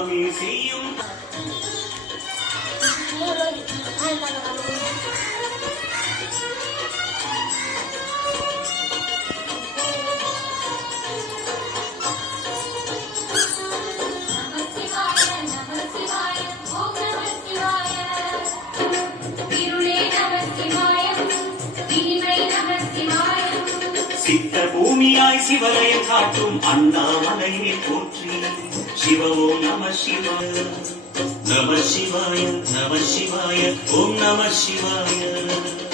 சாமி செய்யும் சித்த பூமியாய் சிவனையை காட்டும் அண்ணாமலையை போற்றி சிவோ நம சிவாய நம சிவாய நம சிவாய ஓம் நம சிவாய